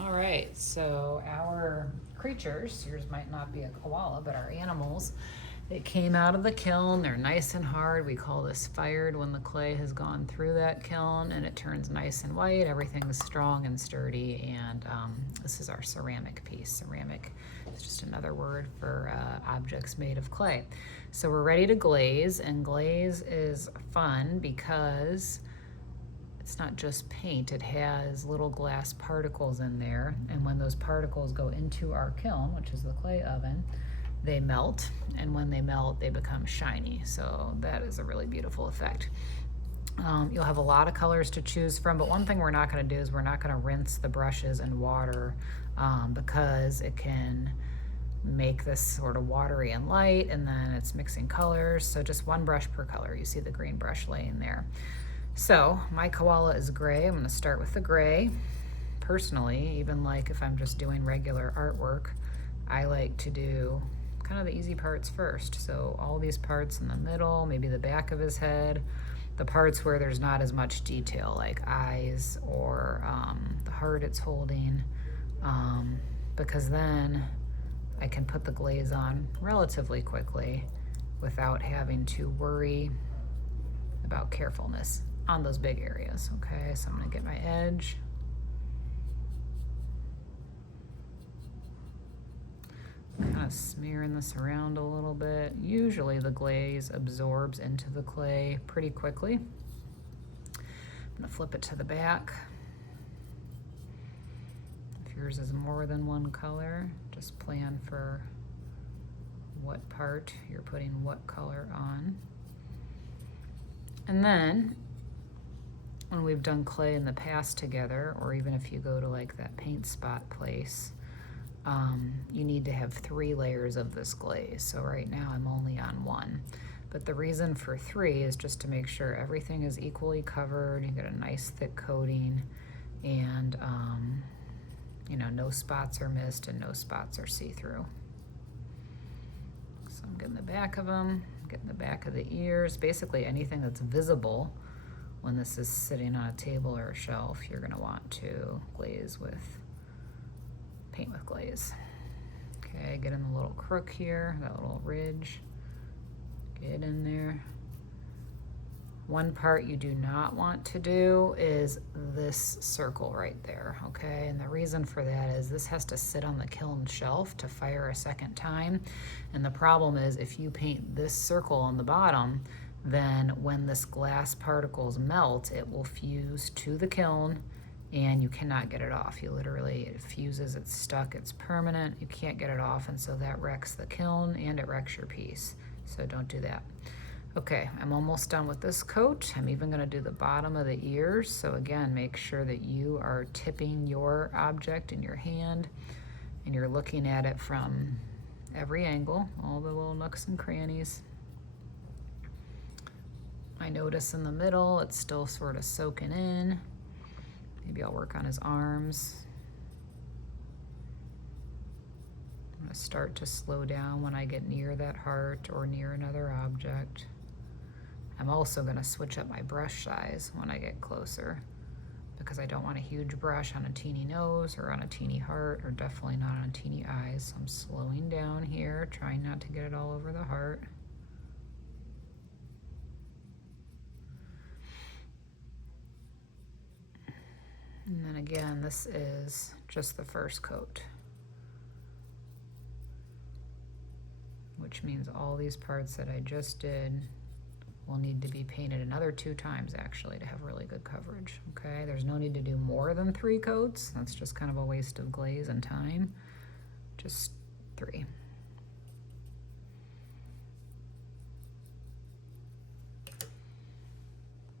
All right, so our creatures, yours might not be a koala, but our animals, they came out of the kiln. They're nice and hard. We call this fired when the clay has gone through that kiln and it turns nice and white. Everything's strong and sturdy, and this is our ceramic piece. Ceramic is just another word for objects made of clay. So we're ready to glaze, and glaze is fun because it's not just paint, it has little glass particles in there, and when those particles go into our kiln, which is the clay oven, they melt, and when they melt, they become shiny. So that is a really beautiful effect. You'll have a lot of colors to choose from, but one thing we're not going to do is we're not going to rinse the brushes in water because it can make this sort of watery and light, and then it's mixing colors. So just one brush per color. You see the green brush laying there. So my koala is gray. I'm going to start with the gray. Personally, even like if I'm just doing regular artwork, I like to do kind of the easy parts first. So all these parts in the middle, maybe the back of his head, the parts where there's not as much detail, like eyes or the heart it's holding, because then I can put the glaze on relatively quickly without having to worry about carefulness on those big areas. Okay, so I'm going to get my edge. Kind of smearing this around a little bit. Usually the glaze absorbs into the clay pretty quickly. I'm going to flip it to the back. If yours is more than one color, just plan for what part you're putting what color on. And then when we've done clay in the past together, or even if you go to like that paint spot place, you need to have 3 layers of this glaze. So right now I'm only on 1. But the reason for 3 is just to make sure everything is equally covered, you get a nice thick coating, and you know, no spots are missed and no spots are see-through. So I'm getting the back of them, getting the back of the ears, basically anything that's visible when this is sitting on a table or a shelf, you're going to want to glaze with, paint with glaze. Okay, get in the little crook here, that little ridge, get in there. One part you do not want to do is this circle right there, okay? And the reason for that is this has to sit on the kiln shelf to fire a second time. And the problem is if you paint this circle on the bottom, then when this glass particles melt, it will fuse to the kiln and you cannot get it off. You literally, it fuses, it's stuck, it's permanent, you can't get it off, and so that wrecks the kiln and it wrecks your piece. So don't do that. Okay, I'm almost done with this coat. I'm even going to do the bottom of the ears. So again, make sure that you are tipping your object in your hand and you're looking at it from every angle, all the little nooks and crannies. I notice in the middle it's still sort of soaking in. Maybe I'll work on his arms. I'm going to start to slow down when I get near that heart or near another object. I'm also going to switch up my brush size when I get closer because I don't want a huge brush on a teeny nose or on a teeny heart, or definitely not on teeny eyes. So I'm slowing down here, trying not to get it all over the heart. And then again, this is just the first coat, which means all these parts that I just did will need to be painted another 2 times actually to have really good coverage. Okay, there's no need to do more than 3 coats. That's just kind of a waste of glaze and time. Just